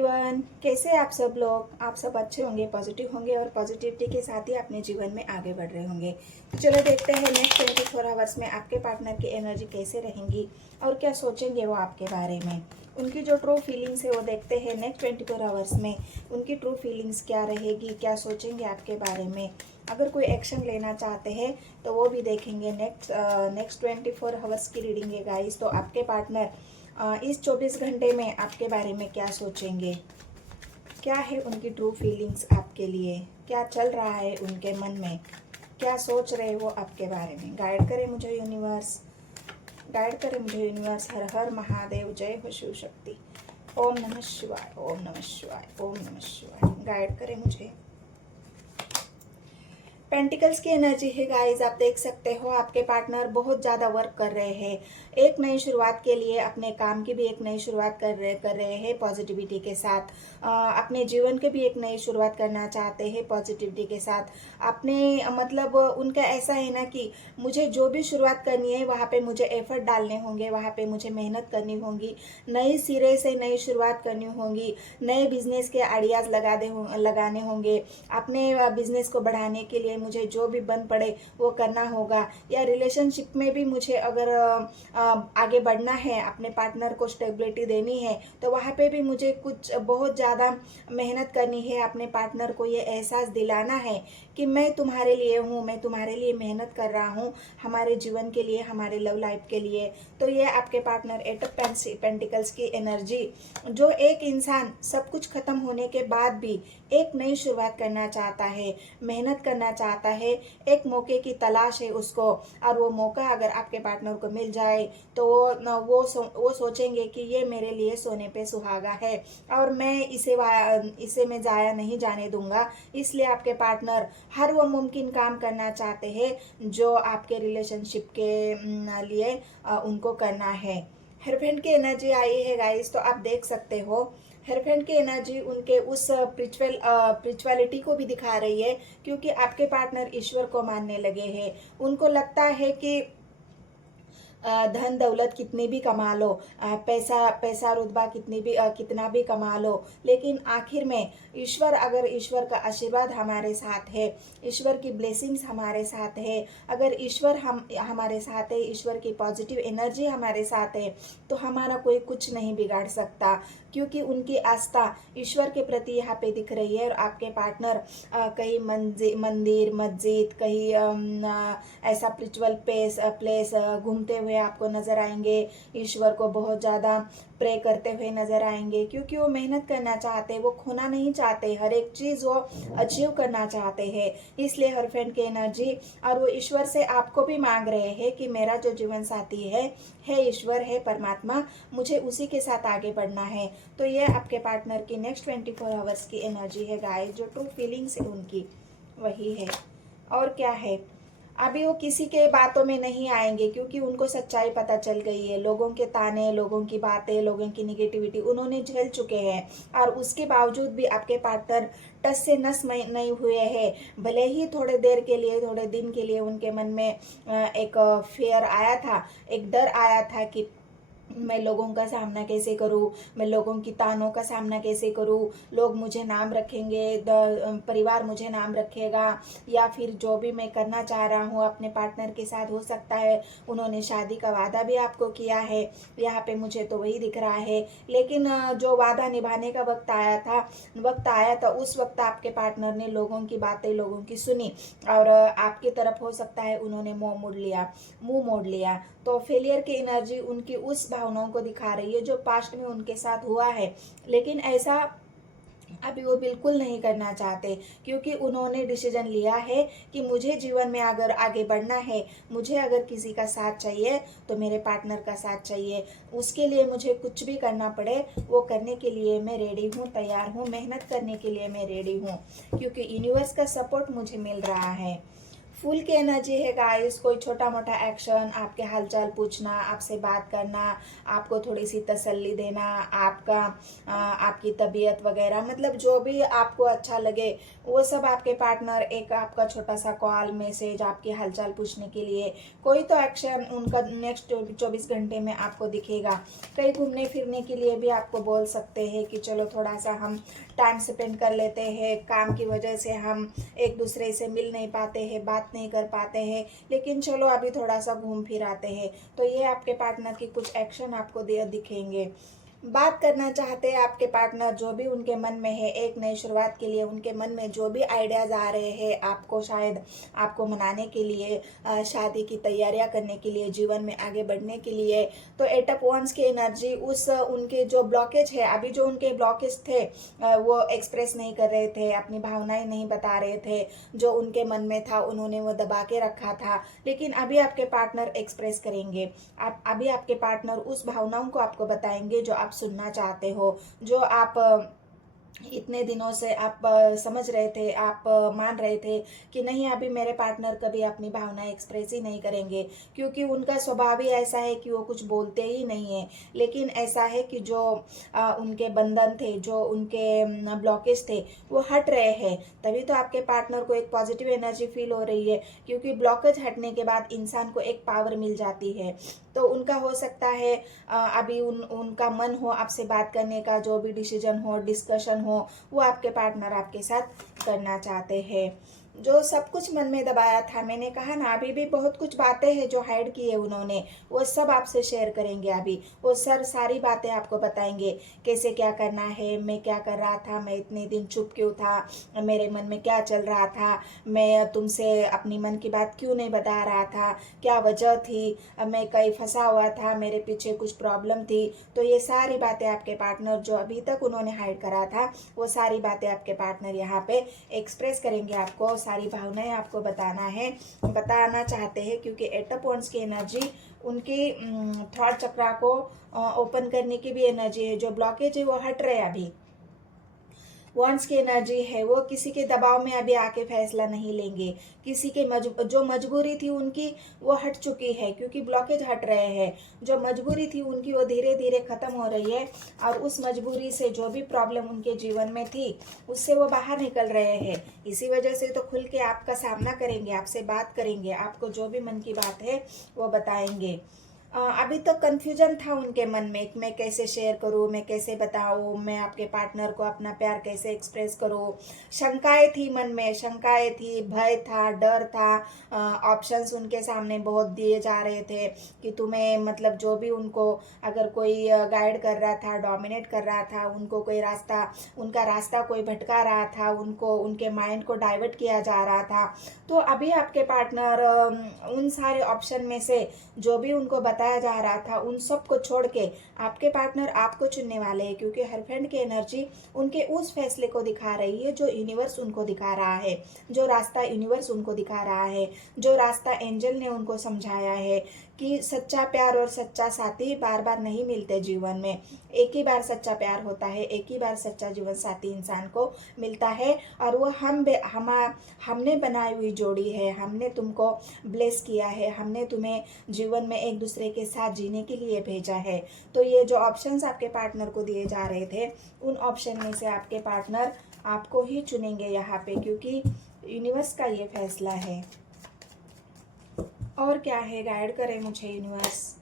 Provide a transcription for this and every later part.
Everyone, कैसे आप सब लोग। आप सब अच्छे होंगे, पॉजिटिव होंगे और पॉजिटिविटी के साथ ही अपने जीवन में आगे बढ़ रहे होंगे। तो चलो देखते हैं नेक्स्ट 24 आवर्स में आपके पार्टनर की एनर्जी कैसे रहेंगी और क्या सोचेंगे वो आपके बारे में। उनकी जो ट्रू फीलिंग्स है वो देखते हैं नेक्स्ट 24 आवर्स में उनकी ट्रू फीलिंग्स क्या रहेगी, क्या सोचेंगे आपके बारे में। अगर कोई एक्शन लेना चाहते हैं तो वो भी देखेंगे। नेक्स्ट 24 आवर्स की रीडिंग है गाइस। तो आपके पार्टनर इस 24 घंटे में आपके बारे में क्या सोचेंगे, क्या है उनकी ट्रू फीलिंग्स आपके लिए, क्या चल रहा है उनके मन में, क्या सोच रहे वो आपके बारे में। गाइड करें मुझे यूनिवर्स, गाइड करें मुझे यूनिवर्स। हर हर महादेव, जय हो शिव शक्ति। ओम नमः शिवाय, ओम नमः शिवाय, ओम नमः शिवाय। गाइड करें मुझे। पेंटिकल्स की एनर्जी है गाइस। आप देख सकते हो आपके पार्टनर बहुत ज़्यादा वर्क कर रहे हैं। एक नई शुरुआत के लिए, अपने काम की भी एक नई शुरुआत कर रहे हैं पॉजिटिविटी के साथ। अपने जीवन के भी एक नई शुरुआत करना चाहते हैं पॉजिटिविटी के साथ। अपने मतलब उनका ऐसा है ना कि मुझे जो भी शुरुआत करनी है वहाँ पे मुझे एफर्ट डालने होंगे, वहाँ पे मुझे मेहनत करनी होगी, नई सिरे से नई शुरुआत करनी होगी, नए बिजनेस के आइडियाज़ लगाने होंगे। अपने बिजनेस को बढ़ाने के लिए मुझे जो भी बन पड़े वो करना होगा। या रिलेशनशिप में भी मुझे अगर आगे बढ़ना है, अपने पार्टनर को स्टेबिलिटी देनी है, तो वहाँ पे भी मुझे कुछ बहुत ज़्यादा मेहनत करनी है। अपने पार्टनर को ये एहसास दिलाना है कि मैं तुम्हारे लिए हूँ, मैं तुम्हारे लिए मेहनत कर रहा हूँ, हमारे जीवन के लिए, हमारे लव लाइफ के लिए। तो ये आपके पार्टनर एट ऑफ पेंटिकल्स की एनर्जी, जो एक इंसान सब कुछ खत्म होने के बाद भी एक नई शुरुआत करना चाहता है, मेहनत करना चाहता है, एक मौके की तलाश है उसको, और वो मौका अगर आपके पार्टनर को मिल जाए तो वो सोचेंगे कि ये मेरे लिए सोने पे सुहागा है और मैं इसे मैं जाया नहीं जाने दूंगा। इसलिए आपके पार्टनर हर वो मुमकिन काम करना चाहते हैं जो आपके रिलेशनशिप के लिए उनको करना है। हेरफेंट की एनर्जी आई है गाइस। तो आप देख सकते हो हेरफेंट की एनर्जी उनके उस स्पिरिचुअलिटी को भी दिखा रही है, क्योंकि आपके पार्टनर ईश्वर को मानने लगे हैं। उनको लगता है कि धन दौलत कितनी भी कमा लो, पैसा रुतबा कितना भी कमा लो, लेकिन आखिर में ईश्वर का आशीर्वाद हमारे साथ है, ईश्वर की ब्लेसिंग्स हमारे साथ है, अगर ईश्वर हमारे साथ है, ईश्वर की पॉजिटिव एनर्जी हमारे साथ है, तो हमारा कोई कुछ नहीं बिगाड़ सकता। क्योंकि उनकी आस्था ईश्वर के प्रति यहाँ पे दिख रही है। और आपके पार्टनर कहीं मंदिर मस्जिद, कहीं ऐसा स्पिरिचुअल प्लेस घूमते हुए आपको नजर आएंगे, ईश्वर को बहुत ज़्यादा प्रे करते हुए नजर आएंगे, क्योंकि वो मेहनत करना चाहते हैं, वो खोना नहीं चाहते, हर एक चीज़ वो अचीव करना चाहते हैं। इसलिए हस्बैंड की एनर्जी, और वो ईश्वर से आपको भी मांग रहे हैं कि मेरा जो जीवन साथी है ईश्वर, है परमात्मा, मुझे उसी के साथ आगे बढ़ना है। तो ये आपके पार्टनर की नेक्स्ट 24 आवर्स की एनर्जी है गाइस। जो ट्रू फीलिंग्स है उनकी वही है। और क्या है, अभी वो किसी के बातों में नहीं आएंगे, क्योंकि उनको सच्चाई पता चल गई है। लोगों के ताने, लोगों की बातें, लोगों की निगेटिविटी उन्होंने झेल चुके हैं, और उसके बावजूद भी आपके पार्टनर टस से नस नहीं हुए हैं। भले ही थोड़े देर के लिए, थोड़े दिन के लिए उनके मन में एक फियर आया था, एक डर आया था कि मैं लोगों का सामना कैसे करूं, मैं लोगों की तानों का सामना कैसे करूं, लोग मुझे नाम रखेंगे, परिवार मुझे नाम रखेगा, या फिर जो भी मैं करना चाह रहा हूं अपने पार्टनर के साथ, हो सकता है उन्होंने शादी का वादा भी आपको किया है, यहाँ पे मुझे तो वही दिख रहा है। लेकिन जो वादा निभाने का वक्त आया था उस वक्त आपके पार्टनर ने लोगों की बातें, लोगों की सुनी, और आपकी तरफ हो सकता है उन्होंने मुंह मोड़ लिया। तो फेलियर की एनर्जी उनकी उस भावनाओं को दिखा रही है जो पास्ट में उनके साथ हुआ है, लेकिन ऐसा अभी वो बिल्कुल नहीं करना चाहते, क्योंकि उन्होंने डिसीजन लिया है कि मुझे जीवन में अगर आगे बढ़ना है, मुझे अगर किसी का साथ चाहिए तो मेरे पार्टनर का साथ चाहिए। उसके लिए मुझे कुछ भी करना पड़े वो करने के लिए मैं रेडी हूँ, तैयार हूँ, मेहनत करने के लिए मैं रेडी हूँ, क्योंकि यूनिवर्स का सपोर्ट मुझे मिल रहा है। फूल की एनर्जी है गाइस, कोई छोटा मोटा एक्शन, आपके हालचाल पूछना, आपसे बात करना, आपको थोड़ी सी तसल्ली देना, आपकी तबीयत वगैरह, मतलब जो भी आपको अच्छा लगे वो सब आपके पार्टनर, एक आपका छोटा सा कॉल, मैसेज, आपकी हालचाल पूछने के लिए कोई तो एक्शन उनका नेक्स्ट 24 घंटे में आपको दिखेगा। कहीं घूमने फिरने के लिए भी आपको बोल सकते हैं कि चलो थोड़ा सा हम टाइम स्पेंड कर लेते हैं, काम की वजह से हम एक दूसरे से मिल नहीं पाते हैं, बात नहीं कर पाते हैं, लेकिन चलो अभी थोड़ा सा घूम फिर आते हैं। तो ये आपके पार्टनर की कुछ एक्शन आपको दिखेंगे। बात करना चाहते हैं आपके पार्टनर, जो भी उनके मन में है, एक नई शुरुआत के लिए उनके मन में जो भी आइडियाज़ आ रहे हैं आपको, शायद आपको मनाने के लिए, शादी की तैयारियां करने के लिए, जीवन में आगे बढ़ने के लिए, तो एट ऑफ वांड्स की एनर्जी उस उनके जो ब्लॉकेज है, अभी जो उनके ब्लॉकेज थे, वो एक्सप्रेस नहीं कर रहे थे, अपनी भावनाएं नहीं बता रहे थे, जो उनके मन में था उन्होंने वो दबा के रखा था, लेकिन अभी आपके पार्टनर एक्सप्रेस करेंगे। अभी आपके पार्टनर उस भावनाओं को आपको बताएंगे जो आप सुनना चाहते हो, जो आप इतने दिनों से आप समझ रहे थे, आप मान रहे थे कि नहीं अभी मेरे पार्टनर कभी अपनी भावना एक्सप्रेस ही नहीं करेंगे, क्योंकि उनका स्वभाव ही ऐसा है कि वो कुछ बोलते ही नहीं है। लेकिन ऐसा है कि जो उनके बंधन थे, जो उनके ब्लॉकेज थे, वो हट रहे हैं। तभी तो आपके पार्टनर को एक पॉजिटिव एनर्जी फील हो रही है, क्योंकि ब्लॉकेज हटने के बाद इंसान को एक पावर मिल जाती है। तो उनका हो सकता है अभी उनका मन हो आपसे बात करने का, जो भी डिसीजन हो, डिस्कशन हो, वो आपके पार्टनर आपके साथ करना चाहते हैं। जो सब कुछ मन में दबाया था, मैंने कहा ना अभी भी बहुत कुछ बातें हैं जो हाइड की है उन्होंने, वो सब आपसे शेयर करेंगे। अभी वो सारी बातें आपको बताएंगे, कैसे क्या करना है, मैं क्या कर रहा था, मैं इतने दिन चुप क्यों था, मेरे मन में क्या चल रहा था, मैं तुमसे अपनी मन की बात क्यों नहीं बता रहा था, क्या वजह थी, मैं कहीं फंसा हुआ था, मेरे पीछे कुछ प्रॉब्लम थी। तो ये सारी बातें आपके पार्टनर जो अभी तक उन्होंने हाइड करा था, वो सारी बातें आपके पार्टनर यहाँ पे एक्सप्रेस करेंगे। आपको सारी भावनाएं आपको बताना चाहते हैं, क्योंकि एट ऑफ वांड्स की एनर्जी उनकी थॉट चक्रा को ओपन करने की भी एनर्जी है। जो ब्लॉकेज है वो हट रहे हैं अभी। वॉन्ट्स की एनर्जी है, वो किसी के दबाव में अभी आके फैसला नहीं लेंगे, किसी के जो मजबूरी थी उनकी वो हट चुकी है, क्योंकि ब्लॉकेज हट रहे हैं। जो मजबूरी थी उनकी वो धीरे धीरे खत्म हो रही है, और उस मजबूरी से जो भी प्रॉब्लम उनके जीवन में थी उससे वो बाहर निकल रहे हैं। इसी वजह से तो खुल के आपका सामना करेंगे, आपसे बात करेंगे, आपको जो भी मन की बात है वो बताएंगे। अभी तक कंफ्यूजन था उनके मन में, मैं कैसे शेयर करूं, मैं कैसे बताऊं, मैं आपके पार्टनर को अपना प्यार कैसे एक्सप्रेस करूं। शंकाएं थी मन में, शंकाएं थी, भय था, डर था। ऑप्शंस उनके सामने बहुत दिए जा रहे थे कि तुम्हें, मतलब जो भी उनको अगर कोई गाइड कर रहा था, डोमिनेट कर रहा था, उनको कोई रास्ता, उनका रास्ता कोई भटका रहा था, उनको उनके माइंड को डाइवर्ट किया जा रहा था। तो अभी आपके पार्टनर उन सारे ऑप्शन में से जो भी उनको बताया जा रहा था उन सब को छोड़ के आपके पार्टनर आपको चुनने वाले हैं, क्योंकि हरफेंड की एनर्जी उनके उस फैसले को दिखा रही है जो यूनिवर्स उनको दिखा रहा है, जो रास्ता यूनिवर्स उनको दिखा रहा है, जो रास्ता एंजल ने उनको समझाया है कि सच्चा प्यार और सच्चा साथी बार बार नहीं मिलते जीवन में। एक ही बार सच्चा प्यार होता है, एक ही बार सच्चा जीवन साथी इंसान को मिलता है, और वो हमने बनाई हुई जोड़ी है, हमने तुमको ब्लेस किया है, हमने तुम्हें जीवन में एक दूसरे के साथ जीने के लिए भेजा है। तो ये जो ऑप्शंस आपके पार्टनर को दिए जा रहे थे, उन ऑप्शन में से आपके पार्टनर आपको ही चुनेंगे यहाँ पे, क्योंकि यूनिवर्स का ये फैसला है। और क्या है, गाइड करे मुझे यूनिवर्स।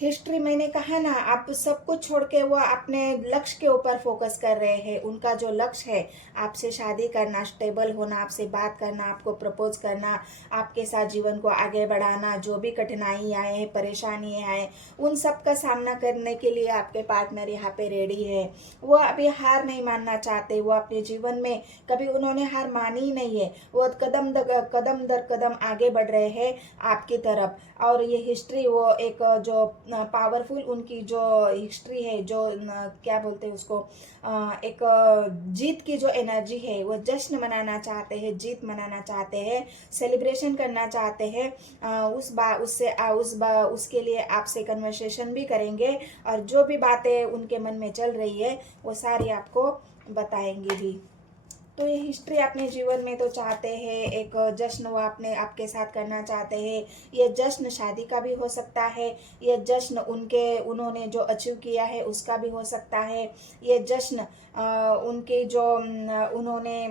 हिस्ट्री, मैंने कहा ना, आप सब कुछ छोड़ के वो अपने लक्ष्य के ऊपर फोकस कर रहे हैं। उनका जो लक्ष्य है आपसे शादी करना, स्टेबल होना, आपसे बात करना, आपको प्रपोज करना, आपके साथ जीवन को आगे बढ़ाना, जो भी कठिनाई आए, परेशानी आए, उन सब का सामना करने के लिए आपके पार्टनर यहाँ पे रेडी है। वो अभी हार नहीं मानना चाहते, वो अपने जीवन में कभी उन्होंने हार मानी ही नहीं है, वो कदम दर कदम आगे बढ़ रहे हैं आपकी तरफ। और ये हिस्ट्री, वो एक जो पावरफुल उनकी जो हिस्ट्री है, जो क्या बोलते हैं उसको, एक जीत की जो एनर्जी है, वो जश्न मनाना चाहते हैं, जीत मनाना चाहते हैं, सेलिब्रेशन करना चाहते हैं। उसके लिए आपसे कन्वर्सेशन भी करेंगे, और जो भी बातें उनके मन में चल रही है वो सारी आपको बताएंगे भी। तो ये हिस्ट्री अपने जीवन में तो चाहते हैं, एक जश्न वो अपने आपके साथ करना चाहते हैं। ये जश्न शादी का भी हो सकता है, ये जश्न उन्होंने जो अचीव किया है उसका भी हो सकता है, ये जश्न उनके जो उन्होंने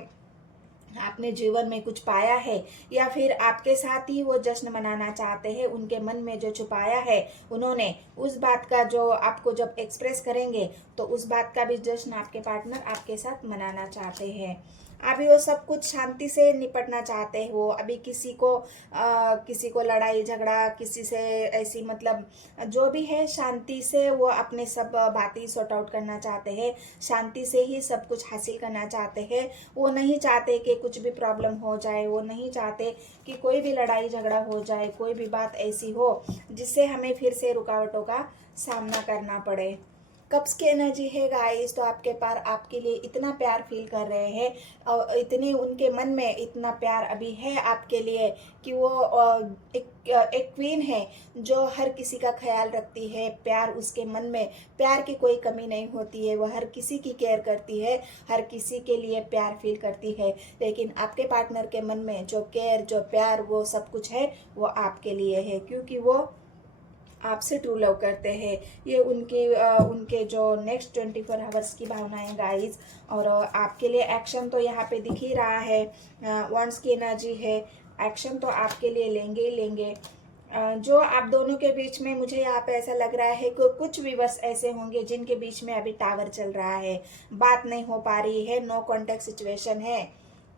अपने जीवन में कुछ पाया है, या फिर आपके साथ ही वो जश्न मनाना चाहते हैं। उनके मन में जो छुपाया है उन्होंने, उस बात का जो आपको जब एक्सप्रेस करेंगे तो उस बात का भी जश्न आपके पार्टनर आपके साथ मनाना चाहते हैं। अभी वो सब कुछ शांति से निपटना चाहते हैं। वो अभी किसी को लड़ाई झगड़ा, किसी से ऐसी मतलब जो भी है, शांति से वो अपने सब बातें सॉर्ट आउट करना चाहते हैं, शांति से ही सब कुछ हासिल करना चाहते हैं। वो नहीं चाहते कि कुछ भी प्रॉब्लम हो जाए, वो नहीं चाहते कि कोई भी लड़ाई झगड़ा हो जाए, कोई भी बात ऐसी हो जिससे हमें फिर से रुकावटों का सामना करना पड़े। कप्स की एनर्जी है गाइस, तो आपके पार आपके लिए इतना प्यार फील कर रहे हैं और इतनी उनके मन में इतना प्यार अभी है आपके लिए कि वो एक क्वीन है जो हर किसी का ख्याल रखती है। प्यार उसके मन में, प्यार की कोई कमी नहीं होती है, वो हर किसी की केयर करती है, हर किसी के लिए प्यार फील करती है। लेकिन आपके पार्टनर के मन में जो केयर, जो प्यार, वो सब कुछ है वो आपके लिए है, क्योंकि वो आपसे ट्रू लव करते हैं। ये उनके जो नेक्स्ट 24 आवर्स की भावनाएं गाइस, और आपके लिए एक्शन तो यहाँ पे दिख ही रहा है। वंस की एनर्जी है, एक्शन तो आपके लिए लेंगे ही लेंगे। जो आप दोनों के बीच में, मुझे यहाँ पे ऐसा लग रहा है कि कुछ व्यूअर्स ऐसे होंगे जिनके बीच में अभी टावर चल रहा है, बात नहीं हो पा रही है, नो कॉन्टेक्ट सिचुएशन है।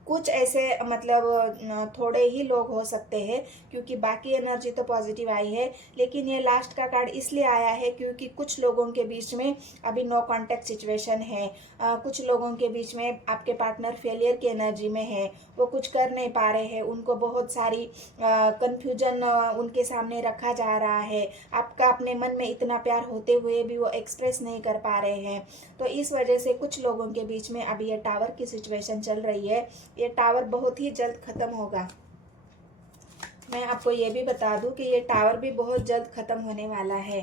कुछ ऐसे मतलब थोड़े ही लोग हो सकते हैं, क्योंकि बाकी एनर्जी तो पॉजिटिव आई है। लेकिन ये लास्ट का कार्ड इसलिए आया है क्योंकि कुछ लोगों के बीच में अभी नो कांटेक्ट सिचुएशन है। कुछ लोगों के बीच में आपके पार्टनर फेलियर की एनर्जी में है, वो कुछ कर नहीं पा रहे हैं, उनको बहुत सारी कंफ्यूजन उनके सामने रखा जा रहा है। आपका अपने मन में इतना प्यार होते हुए भी वो एक्सप्रेस नहीं कर पा रहे हैं। तो इस वजह से कुछ लोगों के बीच में अभी ये टावर की सिचुएशन चल रही है। ये टावर बहुत ही जल्द खत्म होगा। मैं आपको ये भी बता दूं कि ये टावर भी बहुत जल्द खत्म होने वाला है।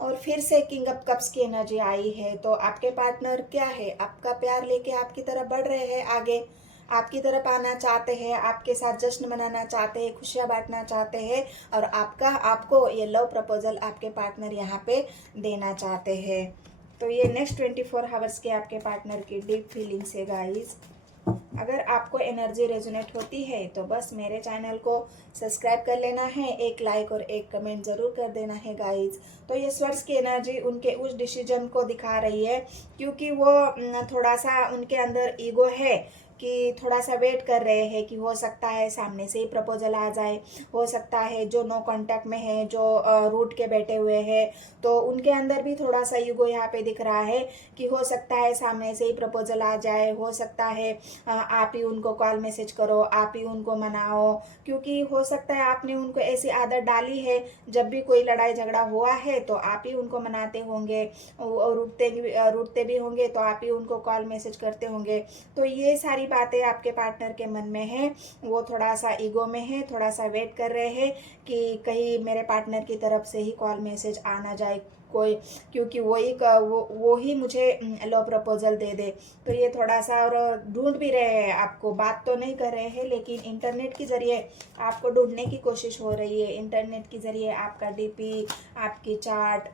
और फिर से किंग ऑफ कप्स की एनर्जी आई है, तो आपके पार्टनर क्या है, आपका प्यार लेके आपकी तरफ बढ़ रहे हैं, आगे आपकी तरफ आना चाहते हैं, आपके साथ जश्न मनाना चाहते हैं, खुशियां बांटना चाहते हैं, और आपको ये लव प्रपोजल आपके पार्टनर यहाँ पे देना चाहते हैं। तो ये नेक्स्ट 24 आवर्स के आपके पार्टनर की डीप फीलिंग्स है गाइस। अगर आपको एनर्जी रेजोनेट होती है तो बस मेरे चैनल को सब्सक्राइब कर लेना है, एक लाइक और एक कमेंट जरूर कर देना है गाइस। तो ये स्वर्स की एनर्जी उनके उस डिसीजन को दिखा रही है, क्योंकि वो थोड़ा सा उनके अंदर ईगो है कि थोड़ा सा वेट कर रहे हैं कि हो सकता है सामने से ही प्रपोजल आ जाए, हो सकता है जो नो कांटेक्ट में है, जो रूट के बैठे हुए हैं, तो उनके अंदर भी थोड़ा सा ईगो यहाँ पे दिख रहा है कि हो सकता है सामने से ही प्रपोजल आ जाए, हो सकता है आप ही उनको कॉल मैसेज करो, आप ही उनको मनाओ, क्योंकि हो सकता है आपने उनको ऐसी आदत डाली है, जब भी कोई लड़ाई झगड़ा हुआ है तो आप ही उनको मनाते होंगे, और रूठते भी होंगे तो आप ही उनको कॉल मैसेज करते होंगे। तो ये सारी बातें आपके पार्टनर के मन में है, वो थोड़ा सा ईगो में है, थोड़ा सा वेट कर रहे हैं कि कहीं मेरे पार्टनर की तरफ से ही कॉल मैसेज आ ना जाए कोई, क्योंकि वो ही मुझे लव प्रपोजल दे दे। तो ये थोड़ा सा और ढूंढ भी रहे हैं आपको, बात तो नहीं कर रहे हैं लेकिन इंटरनेट के जरिए आपको ढूंढने की कोशिश हो रही है। इंटरनेट के जरिए आपका डीपी, आपकी चार्ट,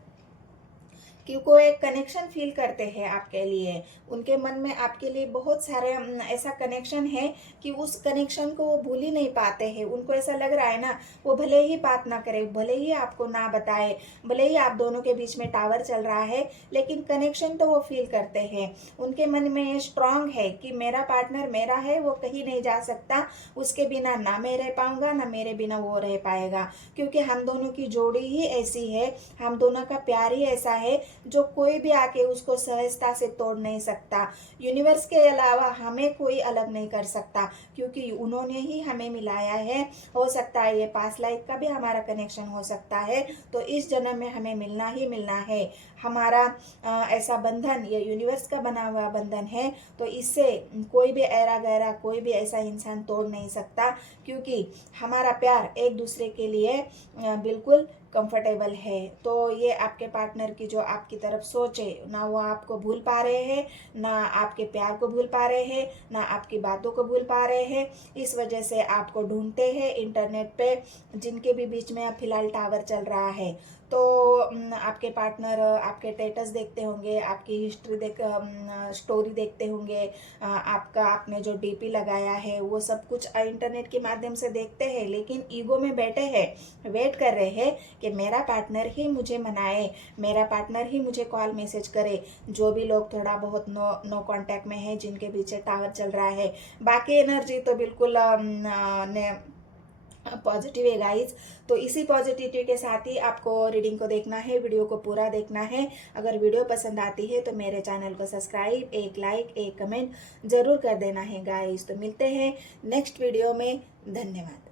क्योंकि वो एक कनेक्शन फील करते हैं आपके लिए, उनके मन में आपके लिए बहुत सारे ऐसा कनेक्शन है कि उस कनेक्शन को वो भूल ही नहीं पाते हैं। उनको ऐसा लग रहा है ना, वो भले ही बात ना करे, भले ही आपको ना बताए, भले ही आप दोनों के बीच में टावर चल रहा है, लेकिन कनेक्शन तो वो फील करते हैं। उनके मन में ये स्ट्रांग है कि मेरा पार्टनर मेरा है, वो कहीं नहीं जा सकता, उसके बिना ना मैं रह पाऊंगा, ना मेरे बिना वो रह पाएगा, क्योंकि हम दोनों की जोड़ी ही ऐसी है, हम दोनों का प्यार ही ऐसा है जो कोई भी आके उसको सहजता से तोड़ नहीं सकता। यूनिवर्स के अलावा हमें कोई अलग नहीं कर सकता, क्योंकि उन्होंने ही हमें मिलाया है। हो सकता है ये पास्ट लाइफ का भी हमारा कनेक्शन हो सकता है, तो इस जन्म में हमें मिलना ही मिलना है। हमारा ऐसा बंधन ये यूनिवर्स का बना हुआ बंधन है, तो इससे कोई भी ऐरा गहरा, कोई भी ऐसा इंसान तोड़ नहीं सकता, क्योंकि हमारा प्यार एक दूसरे के लिए बिल्कुल कंफर्टेबल है। तो ये आपके पार्टनर की जो आपकी तरफ सोच है, ना वो आपको भूल पा रहे हैं, ना आपके प्यार को भूल पा रहे हैं, ना आपकी बातों को भूल पा रहे हैं। इस वजह से आपको ढूंढते हैं इंटरनेट पे, जिनके भी बीच में अब फिलहाल टावर चल रहा है। तो आपके पार्टनर आपके स्टेटस देखते होंगे, आपकी हिस्ट्री स्टोरी देखते होंगे, आपका आपने जो डीपी लगाया है वो सब कुछ इंटरनेट के माध्यम से देखते हैं, लेकिन ईगो में बैठे हैं, वेट कर रहे हैं कि मेरा पार्टनर ही मुझे मनाए, मेरा पार्टनर ही मुझे कॉल मैसेज करे। जो भी लोग थोड़ा बहुत नो कांटेक्ट में है, जिनके पीछे टावर चल रहा है, बाकी एनर्जी तो बिल्कुल पॉजिटिव है गाइज। तो इसी पॉजिटिविटी के साथ ही आपको रीडिंग को देखना है, वीडियो को पूरा देखना है। अगर वीडियो पसंद आती है तो मेरे चैनल को सब्सक्राइब, एक लाइक, एक कमेंट जरूर कर देना है गाइज। तो मिलते हैं नेक्स्ट वीडियो में। धन्यवाद।